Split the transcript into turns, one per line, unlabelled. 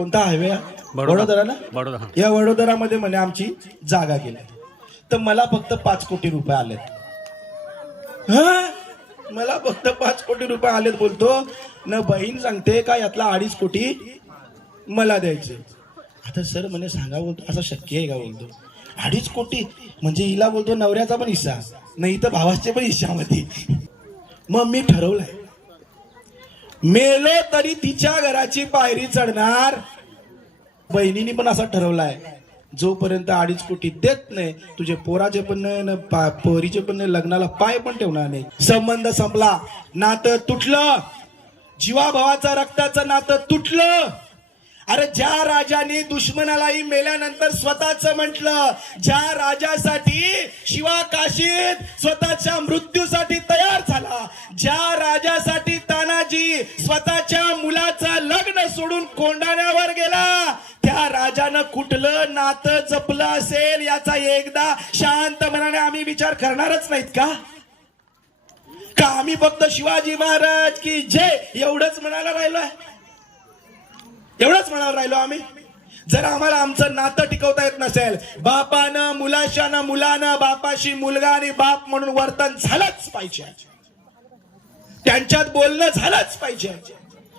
कोणता हायवे. वडोदरा. ना
बडोदा हा.
या वडोदरामध्ये म्हणे आमची जागा गेली. तर मला फक्त पाच कोटी रुपये आलेत. हा? मला फक्त पाच कोटी रुपये आलेत बोलतो. न बहीण सांगते का यातला अडीच कोटी मला द्यायचे? आता सर म्हणे सांगा बोलतो. असं शक्य आहे का बोलतो? अडीच कोटी? म्हणजे हिला बोलतो नवऱ्याचा पण हिस्सा. नाही तर भावाच्या पण हिश्शामध्ये मग मी ठरवलंय. मेलो तरी तिच्या घराची पायरी चढणार. बहिणीने पण असा ठरवलाय. जोपर्यंत अडीच कोटी देत नाही तुझे पोराचे पण नाही पोरीचे पण नाही लग्नाला पाय पण ठेवणार नाही. संबंध संपला. नातं तुटलं. जीवाभावाचं रक्ताचं नातं तुटलं. अरे ज्या राजाने दुश्मनालाही मेल्यानंतर स्वतःच म्हटलं ज्या राजासाठी शिवा काशीत स्वतःच्या मृत्यूसाठी तयार झाला ज्या राजासाठी स्वतःच्या मुलाचं लग्न सोडून कोंडाण्यावर गेला. त्या राजानं कुठलं नातं जपलं असेल याचा एकदा शांत मनाने आम्ही विचार करणारच नाहीत का? का आम्ही फक्त शिवाजी महाराज की जय एवढंच म्हणायला राहिलोय? एवढंच म्हणायला राहिलो आम्ही? जर आम्हाला आमचं नातं टिकवता येत नसेल बापानं मुलाशानं मुलानं बापाशी मुलगा आणि बाप म्हणून वर्तन झालंच पाहिजे. त्यांच्यात बोलणं झालंच पाहिजे.